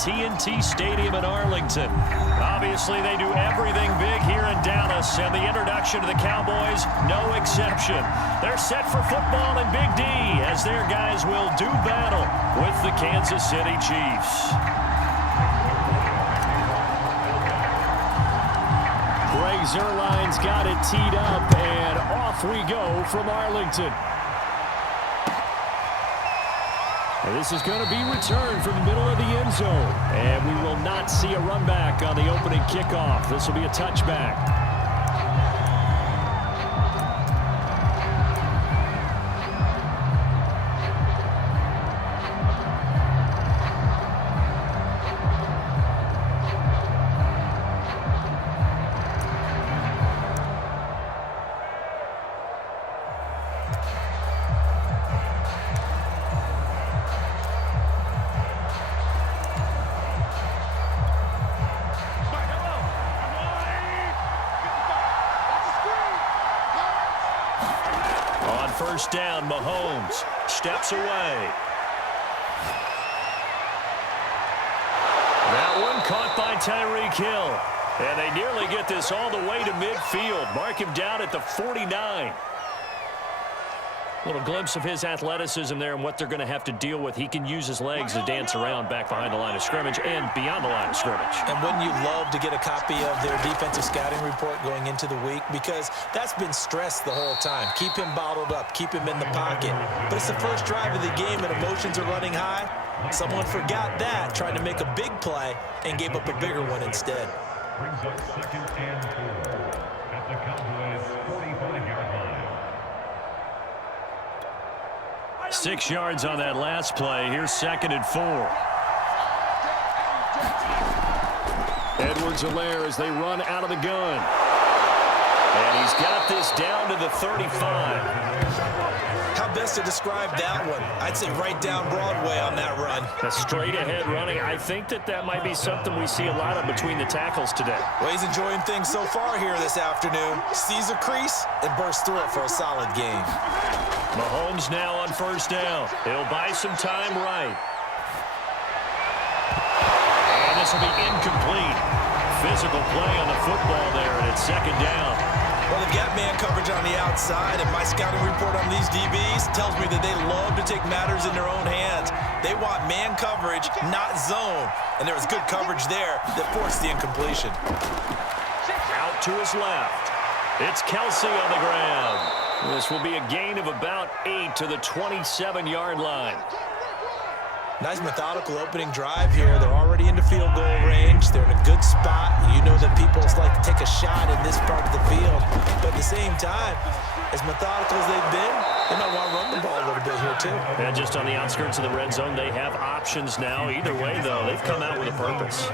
TNT Stadium in Arlington. Obviously, they do everything big here in Dallas, and the introduction to the Cowboys, no exception. They're set for football in Big D as their guys will do battle with the Kansas City Chiefs. Greg Zuerlein's got it teed up, and off we go from Arlington. And this is going to be returned from the middle of the end zone. And we will not see a run back on the opening kickoff. This will be a touchback. First down, Mahomes steps away. That one caught by Tyreek Hill. And they nearly get this all the way to midfield. Mark him down at the 49. A little glimpse of his athleticism there and what they're going to have to deal with. He can use his legs to dance around back behind the line of scrimmage and beyond the line of scrimmage. And wouldn't you love to get a copy of their defensive scouting report going into the week? Because that's been stressed the whole time. Keep him bottled up. Keep him in the pocket. But it's the first drive of the game and emotions are running high. Someone forgot that, trying to make a big play, and gave up a bigger one instead. Brings up 2nd and 4 at the Cowboys' 45-yard line. 6 yards on that last play. Here's 2nd and 4. Edwards-Helaire as they run out of the gun. And he's got this down to the 35. How best to describe that one? I'd say right down Broadway on that run. A straight-ahead running. I think that might be something we see a lot of between the tackles today. Well, he's enjoying things so far here this afternoon. Sees a crease and bursts through it for a solid game. Mahomes now on first down. He'll buy some time right. And this will be incomplete. Physical play on the football there, and it's 2nd down. Well, they've got man coverage on the outside, and my scouting report on these DBs tells me that they love to take matters in their own hands. They want man coverage, not zone. And there was good coverage there that forced the incompletion. Out to his left. It's Kelsey on the ground. This will be a gain of about 8 to the 27-yard line. Nice methodical opening drive here. They're already into field goal range. They're in a good spot. You know that people like to take a shot in this part of the field. But at the same time, as methodical as they've been, they might want to run the ball a little bit here too. And just on the outskirts of the red zone, they have options now. Either way, though, they've come out with a purpose.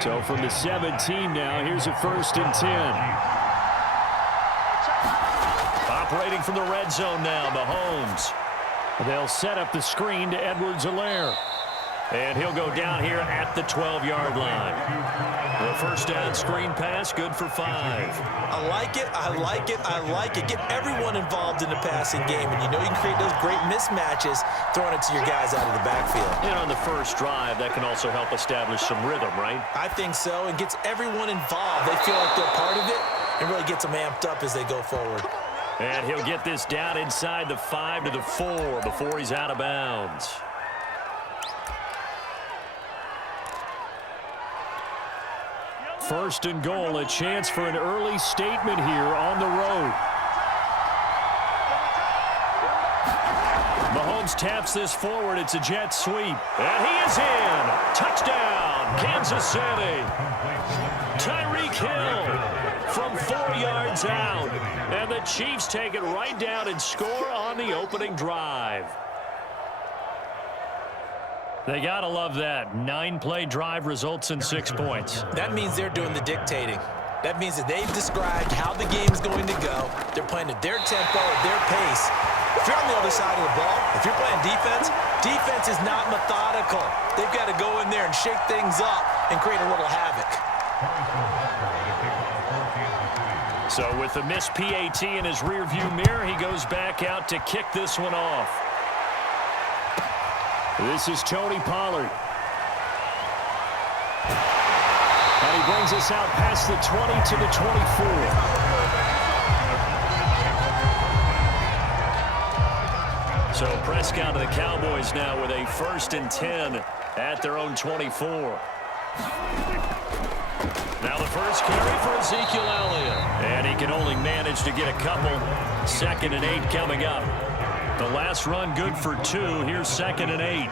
So from the 17 now, here's a 1st and 10. Operating from the red zone now, Mahomes. They'll set up the screen to Edwards-Helaire. And he'll go down here at the 12-yard line. The first down screen pass, good for 5. I like it, I like it, I like it. Get everyone involved in the passing game. And you know you can create those great mismatches throwing it to your guys out of the backfield. And on the first drive, that can also help establish some rhythm, right? I think so, and gets everyone involved. They feel like they're part of it and really gets them amped up as they go forward. And he'll get this down inside the 5 to the 4 before he's out of bounds. First and goal, a chance for an early statement here on the road. Mahomes taps this forward. It's a jet sweep. And he is in. Touchdown, Kansas City. Tyreek Hill from 4 yards out. And the Chiefs take it right down and score on the opening drive. They got to love that. 9-play drive results in 6 points. That means they're doing the dictating. That means that they've described how the game's going to go. They're playing at their tempo, at their pace. If you're on the other side of the ball, if you're playing defense, defense is not methodical. They've got to go in there and shake things up and create a little havoc. So with the missed PAT in his rearview mirror, he goes back out to kick this one off. This is Tony Pollard. this out past the 20 to the 24. So Prescott and the Cowboys now with a 1st and 10 at their own 24. Now the first carry for Ezekiel Elliott. And he can only manage to get a couple. 2nd and 8 coming up. The last run good for 2. Here's 2nd and 8.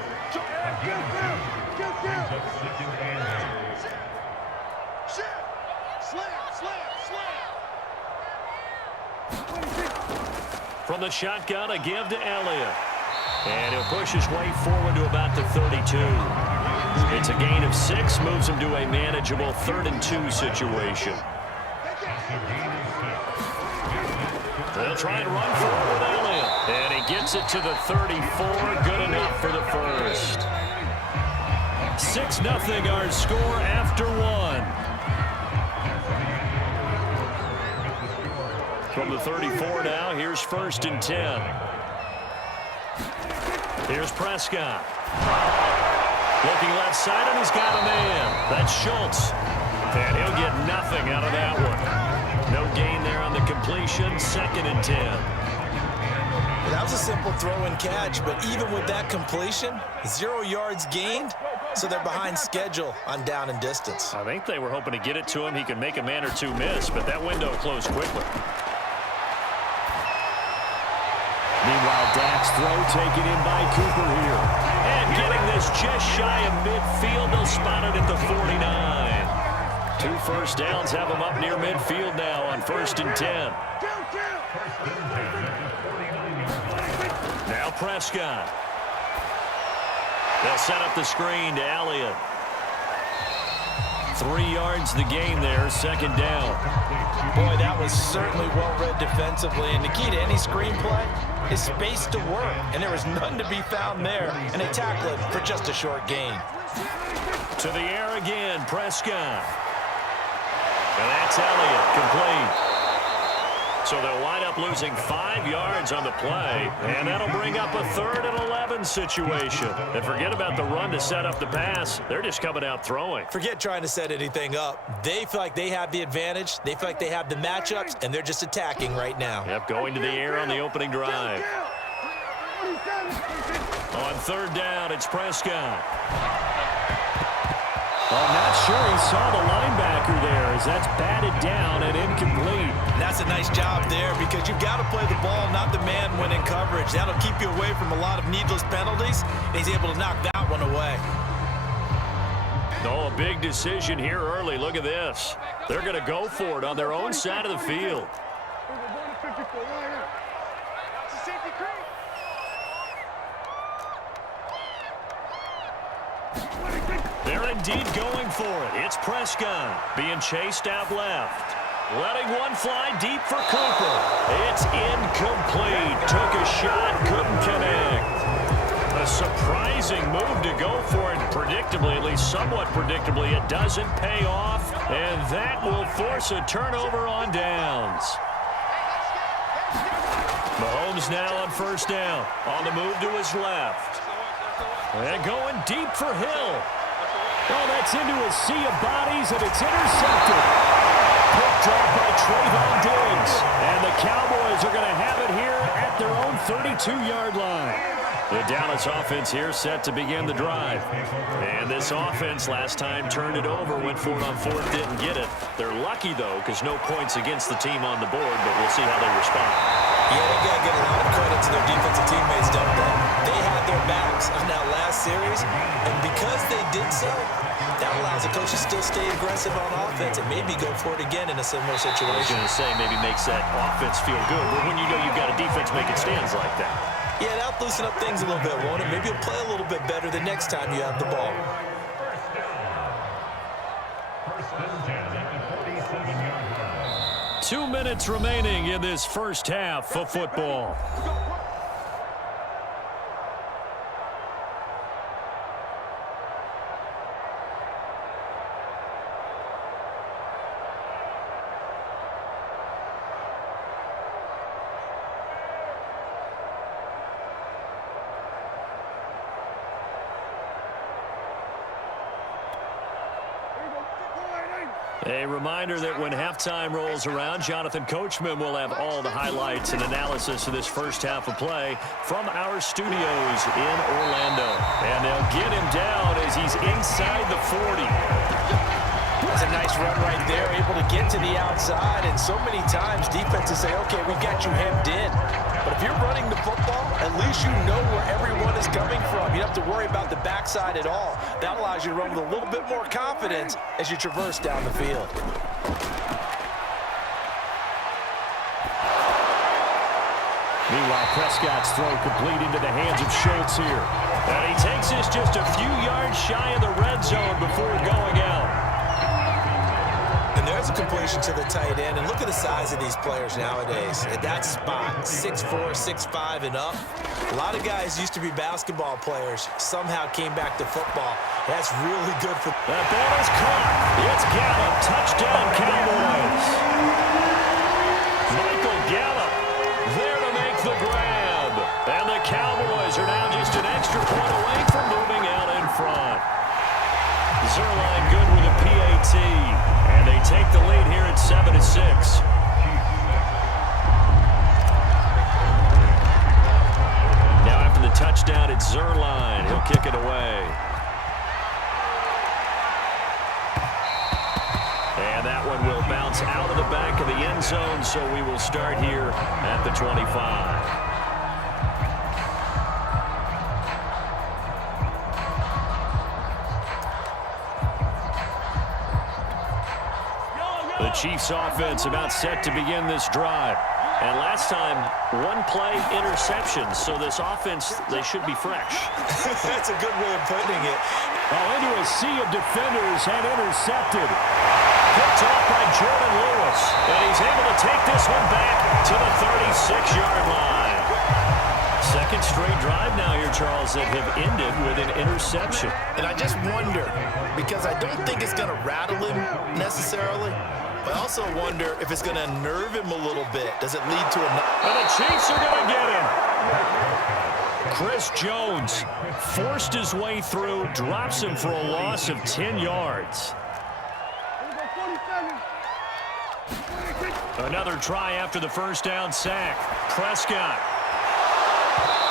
From the shotgun, a give to Elliott. And he'll push his way forward to about the 32. It's a gain of 6, moves him to a manageable 3rd and 2 situation. They'll try and run forward with Elliott. And he gets it to the 34. Good enough for the first. 6-0 our score after 1. From the 34 now, here's 1st and 10. Here's Prescott. Looking left side, and he's got a man. That's Schultz. And he'll get nothing out of that one. No gain there on the completion. 2nd and 10. That was a simple throw and catch, but even with that completion, 0 yards gained, so they're behind schedule on down and distance. I think they were hoping to get it to him. He could make a man or two miss, but that window closed quickly. Meanwhile, Dak's throw taken in by Cooper here. And getting this just shy of midfield. They'll spot it at the 49. 2 first downs have them up near midfield now on 1st and 10. Now Prescott. They'll set up the screen to Elliott. 3 yards the gain there, 2nd down. Boy, that was certainly well-read defensively, and the key to any screenplay is space to work, and there was none to be found there, and they tackle it for just a short gain. To the air again, Prescott. And that's Elliott, complete. So they'll wind up losing 5 yards on the play, and that'll bring up a 3rd and 11 situation. And forget about the run to set up the pass. They're just coming out throwing. Forget trying to set anything up. They feel like they have the advantage. They feel like they have the matchups, and they're just attacking right now. Yep, going to the air on the opening drive. On 3rd down, it's Prescott. I'm not sure he saw the linebacker there as that's batted down and incomplete. That's a nice job there because you've got to play the ball, not the man when in coverage. That'll keep you away from a lot of needless penalties, and he's able to knock that one away. Oh, a big decision here early. Look at this. They're going to go for it on their own side of the field. They're indeed going for it. It's Prescott being chased out left. Letting one fly deep for Cooper. It's incomplete. Took a shot, couldn't connect. A surprising move to go for it. Predictably, at least somewhat predictably, it doesn't pay off. And that will force a turnover on downs. Mahomes now on 1st down. On the move to his left. And going deep for Hill. Oh, that's into a sea of bodies, and it's intercepted. Picked off by Trayvon Diggs. And the Cowboys are going to have it here at their own 32-yard line. The Dallas offense here set to begin the drive. And this offense last time turned it over, went for it on 4th, didn't get it. They're lucky, though, because no points against the team on the board, but we'll see how they respond. Yeah, they got to give a lot of credit to their defensive teammates, don't they? They had their backs on that last series, and because they did so, that allows the coach to still stay aggressive on offense and maybe go for it again in a similar situation. I was going to say maybe makes that offense feel good, but when you know you've got a defense making stands like that. Yeah, that'll loosen up things a little bit, won't it? Maybe you'll play a little bit better the next time you have the ball. First and 10 at the 47-yard line. 2 minutes remaining in this first half of football. A reminder that when halftime rolls around, Jonathan Coachman will have all the highlights and analysis of this first half of play from our studios in Orlando. And they'll get him down as he's inside the 40. That's a nice run right there, able to get to the outside. And so many times defenses say, okay, we've got you hemmed in. But if you're running the football, at least you know where everyone is coming from. You don't have to worry about the backside at all. That allows you to run with a little bit more confidence as you traverse down the field. Meanwhile, Prescott's throw complete into the hands of Schultz here. And he takes this just a few yards shy of the red zone before going out. And there's a completion to the tight end. And look at the size of these players nowadays. At that spot, 6'4", 6'5", and up. A lot of guys used to be basketball players. Somehow came back to football. That's really good for... That ball is caught. It's Gallup. Touchdown, Cowboys. Michael Gallup there to make the grab. And the Cowboys are now just an extra point away from moving out in front. Zerline good with a PAT. And they take the lead here at 7-6. Now after the touchdown, it's Zerline. He'll kick it away. And that one will bounce out of the back of the end zone, so we will start here at the 25. The Chiefs offense about set to begin this drive. And last time, one play interception. So this offense, they should be fresh. That's a good way of putting it. Oh, into a sea of defenders and intercepted. Picked off by Jordan Lewis. And he's able to take this one back to the 36-yard line. Second straight drive now here, Charles, that have ended with an interception. And I just wonder, because I don't think it's going to rattle him necessarily, but I also wonder if it's going to unnerve him a little bit. Does it lead to a... And the Chiefs are going to get him. Chris Jones forced his way through, drops him for a loss of 10 yards. Another try after the first down sack. Prescott.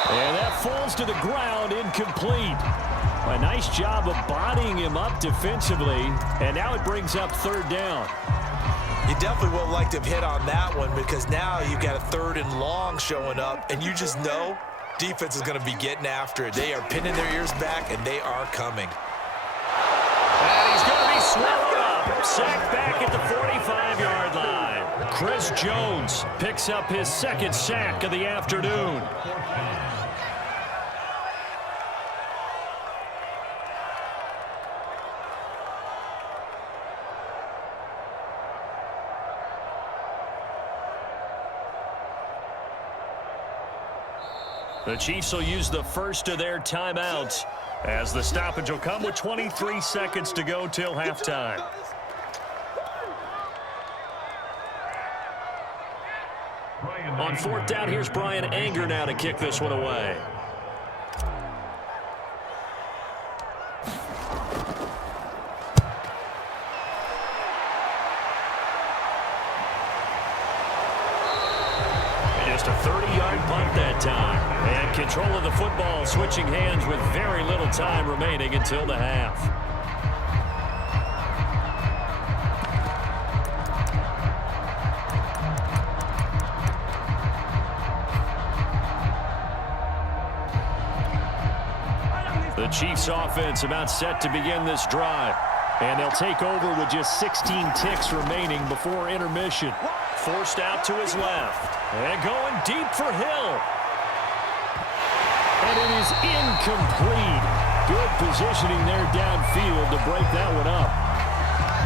And that falls to the ground, incomplete. A nice job of bodying him up defensively, and now it brings up third down. You definitely would have liked to have hit on that one because now you've got a 3rd and long showing up, and you just know defense is going to be getting after it. They are pinning their ears back, and they are coming. And he's going to be swallowed up. Sacked back at the 45-yard line. Chris Jones picks up his second sack of the afternoon. The Chiefs will use the first of their timeouts as the stoppage will come with 23 seconds to go till halftime. On fourth down, here's Brian Anger now to kick this one away. Just a 30-yard punt that time. And control of the football switching hands with very little time remaining until the half. The Chiefs offense about set to begin this drive. And they'll take over with just 16 ticks remaining before intermission. Forced out to his left. And going deep for Hill. And it is incomplete. Good positioning there downfield to break that one up.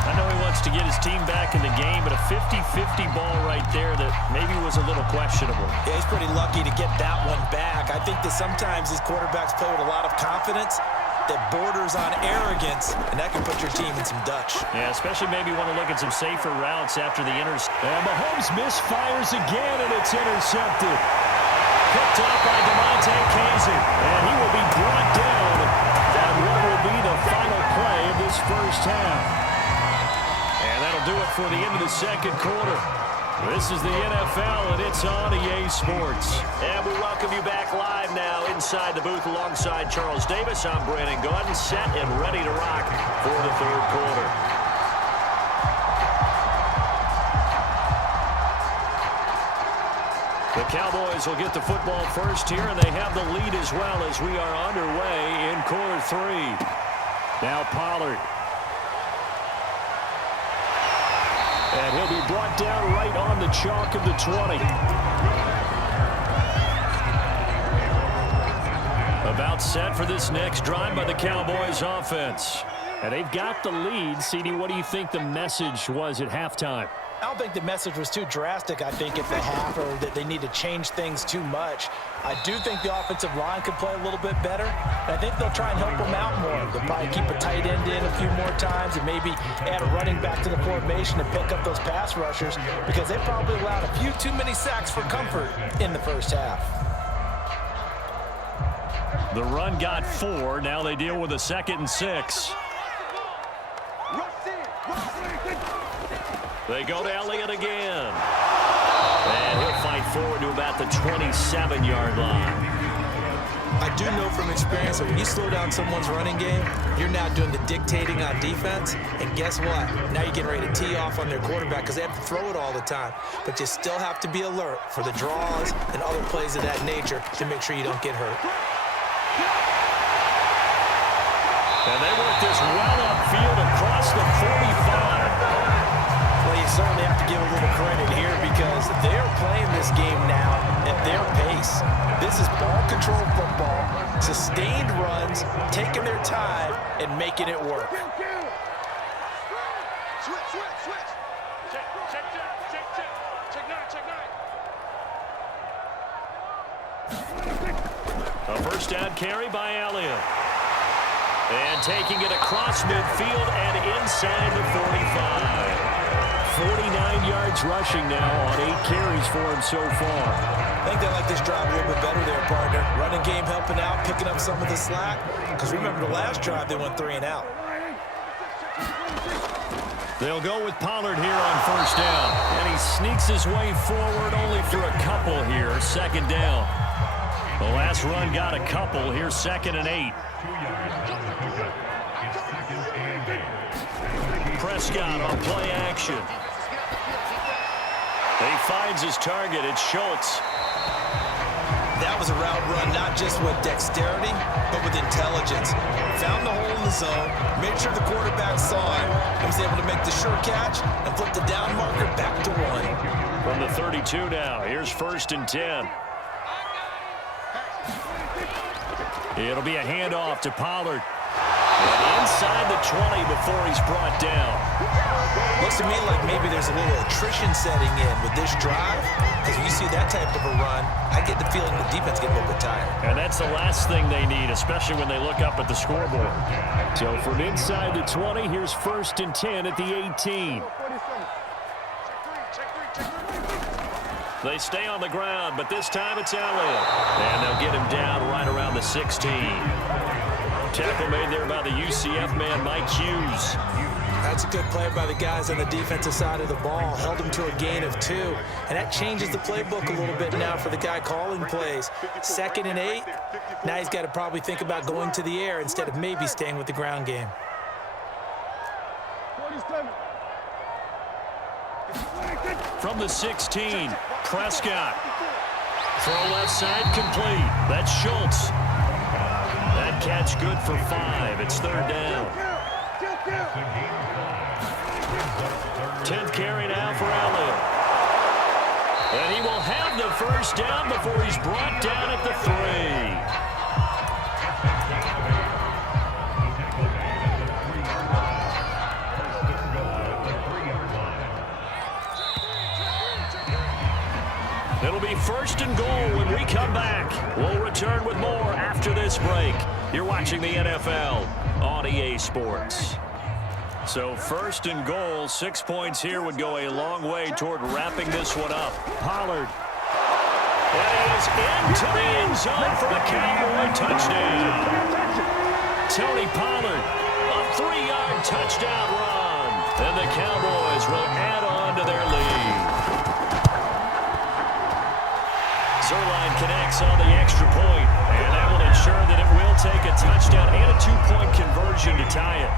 I know he wants to get his team back in the game, but a 50-50 ball right there that maybe was a little questionable. Yeah, he's pretty lucky to get that one back. I think that sometimes these quarterbacks play with a lot of confidence that borders on arrogance, and that can put your team in some Dutch. Yeah, especially maybe want to look at some safer routes after the interception. And Mahomes misfires again, and it's intercepted. Picked off by DeMonte Casey, and he will be brought down at what will be the final play of this first half. And that'll do it for the end of the second quarter. This is the NFL, and it's on EA Sports. And we welcome you back live now inside the booth alongside Charles Davis. I'm Brandon Gaudin, set and ready to rock for the third quarter. The Cowboys will get the football first here, and they have the lead as well as we are underway in quarter three. Now Pollard. And he'll be brought down right on the chalk of the 20. About set for this next drive by the Cowboys offense. And they've got the lead. CD, what do you think the message was at halftime? I don't think the message was too drastic, I think, at the half, or that they need to change things too much. I do think the offensive line could play a little bit better. And I think they'll try and help them out more. They'll probably keep a tight end in a few more times and maybe add a running back to the formation to pick up those pass rushers, because they probably allowed a few too many sacks for comfort in the first half. The run got 4. Now they deal with a 2nd and 6. They go to Elliott again. And he'll fight forward to about the 27-yard line. I do know from experience that when you slow down someone's running game, you're now doing the dictating on defense. And guess what? Now you're getting ready to tee off on their quarterback because they have to throw it all the time. But you still have to be alert for the draws and other plays of that nature to make sure you don't get hurt. And they work this well upfield across the 45. Well, you certainly have to give a little credit here because they're playing this game now at their pace. This is ball control football, sustained runs, taking their time, and making it work. A first down carry by Elliott. And taking it across midfield and inside the 45. 49 yards rushing now on 8 carries for him so far. I think they like this drive a little bit better there, partner. Running game helping out, picking up some of the slack. Because remember the last drive, they went 3 and out. They'll go with Pollard here on first down. And he sneaks his way forward only for a couple here. 2nd down. The last run got a couple. Here's 2nd and 8. Prescott on play action. He finds his target. It's Schultz. That was a route run not just with dexterity, but with intelligence. Found the hole in the zone, made sure the quarterback saw it, and was able to make the sure catch and flip the down marker back to 1. From the 32 now, here's 1st and 10. It'll be a handoff to Pollard. And inside the 20 before he's brought down. Looks to me like maybe there's a little attrition setting in with this drive. Because when you see that type of a run, I get the feeling the defense gets a little bit tired. And that's the last thing they need, especially when they look up at the scoreboard. So from inside the 20, here's 1st and 10 at the 18. They stay on the ground, but this time it's Elliott. And they'll get him down right around the 16. Tackle made there by the UCF man, Mike Hughes. That's a good play by the guys on the defensive side of the ball. Held him to a gain of 2. And that changes the playbook a little bit now for the guy calling plays. 2nd and 8. Now he's got to probably think about going to the air instead of maybe staying with the ground game. From the 16, Prescott. Throw left side complete. That's Schultz. That catch good for 5. It's 3rd down. 10th carry now for Elliott. And he will have the first down before he's brought down at the 3. It'll be 1st and goal when we come back. We'll return with more after this break. You're watching the NFL on EA Sports. So 1st and goal, 6 points here would go a long way toward wrapping this one up. Pollard. And he is into the end zone for a Cowboy touchdown. Tony Pollard, a 3-yard touchdown run. And the Cowboys will add on to their lead. Zerline connects on the extra point, and that will ensure that it will take a touchdown and a two-point conversion to tie it.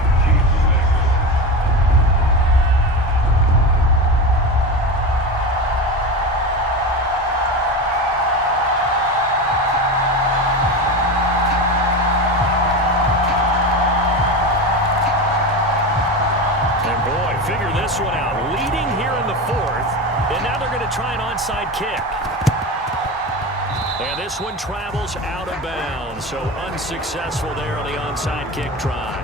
And boy, figure this one out. Leading here in the fourth, and now they're going to try an onside kick. And this one travels out of bounds, so unsuccessful there on the onside kick try.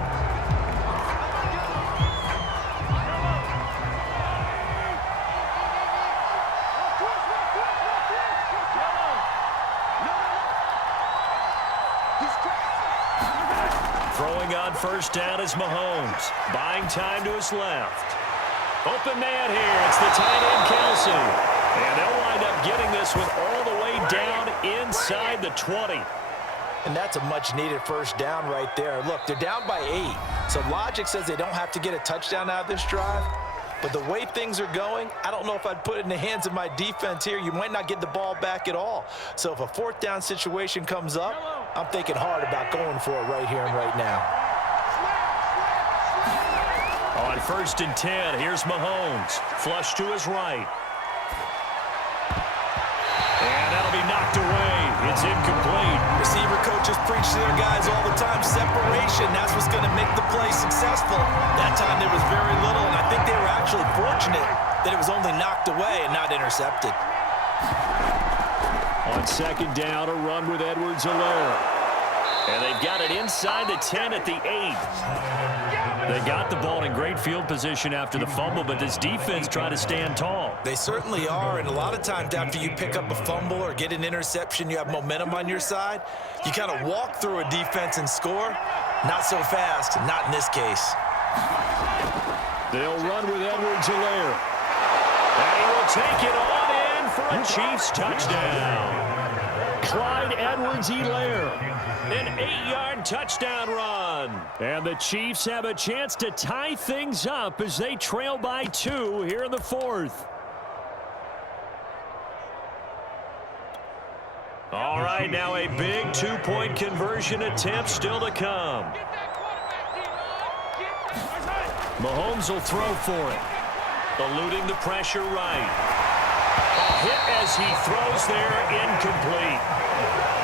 Throwing on first down is Mahomes, buying time to his left. Open man here, it's the tight end Kelsey. And they'll wind up getting this one all the way down inside the 20. And that's a much-needed first down right there. Look, they're down by 8. So logic says they don't have to get a touchdown out of this drive. But the way things are going, I don't know if I'd put it in the hands of my defense here. You might not get the ball back at all. So if a fourth down situation comes up, I'm thinking hard about going for it right here and right now. On first and 10, here's Mahomes. Flush to his right. And that'll be knocked away. It's incomplete. Receiver coaches preach to their guys all the time. Separation, that's what's going to make the play successful. That time there was very little, and I think they were actually fortunate that it was only knocked away and not intercepted. On second down, a run with Edwards-Helaire. And they've got it inside the 10 at the 8. They got the ball in great field position after the fumble, but this defense tried to stand tall. They certainly are, and a lot of times after you pick up a fumble or get an interception, you have momentum on your side. You kind of walk through a defense and score. Not so fast, not in this case. They'll run with Edwards-Helaire. And he will take it on in for a Chiefs touchdown. Clyde Edwards-Helaire. An 8-yard touchdown run. And the Chiefs have a chance to tie things up as they trail by 2 here in the fourth. All right, now a big two-point conversion attempt still to come. Mahomes will throw for it. Eluding the pressure right. A hit as he throws there, incomplete.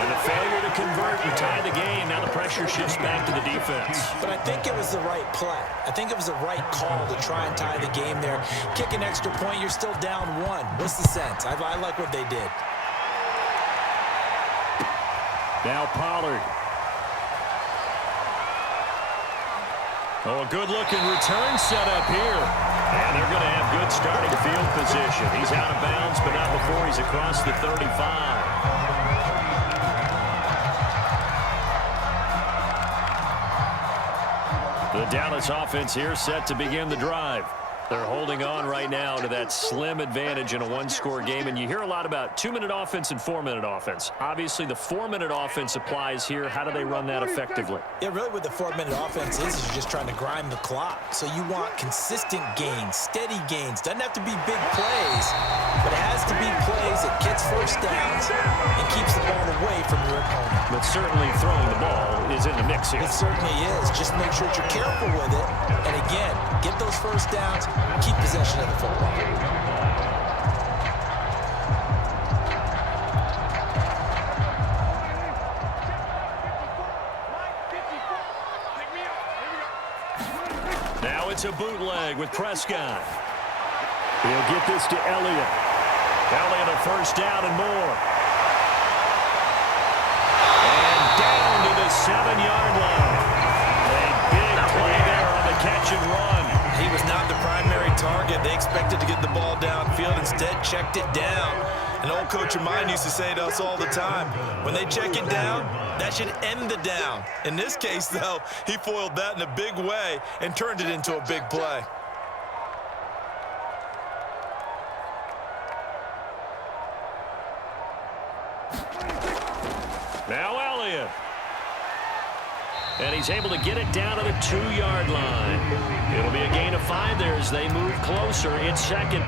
And a failure to convert and tie the game. Now the pressure shifts back to the defense. But I think it was the right play. I think it was the right call to try and tie the game there. Kick an extra point, you're still down 1. What's the sense? I like what they did. Now Pollard. Oh, a good-looking return set up here. And they're going to have good starting field position. He's out of bounds, but not before he's across the 35. The Dallas offense here set to begin the drive. They're holding on right now to that slim advantage in a one-score game. And you hear a lot about 2-minute offense and 4-minute offense. Obviously, the 4-minute offense applies here. How do they run that effectively? Yeah, really what the 4-minute offense is you're just trying to grind the clock. So you want consistent gains, steady gains. Doesn't have to be big plays, but it has to be plays that gets first downs and keeps the ball away from your opponent. But certainly throwing the ball is in the mix here. It certainly is. Just make sure that you're careful with it. And again, get those first downs, keep possession of the football. Now it's a bootleg with Prescott. He'll get this to Elliott. Elliott a first down and more. And down to the 7-yard line. A big play there on the catch and run. He was not the primary target. They expected to get the ball downfield. Instead, checked it down. An old coach of mine used to say to us all the time, when they check it down, that should end the down. In this case, though, he foiled that in a big way and turned it into a big play. Now Elliott. And he's able to get it down to the 2-yard line. It'll be a gain of 5 there as they move closer. It's second.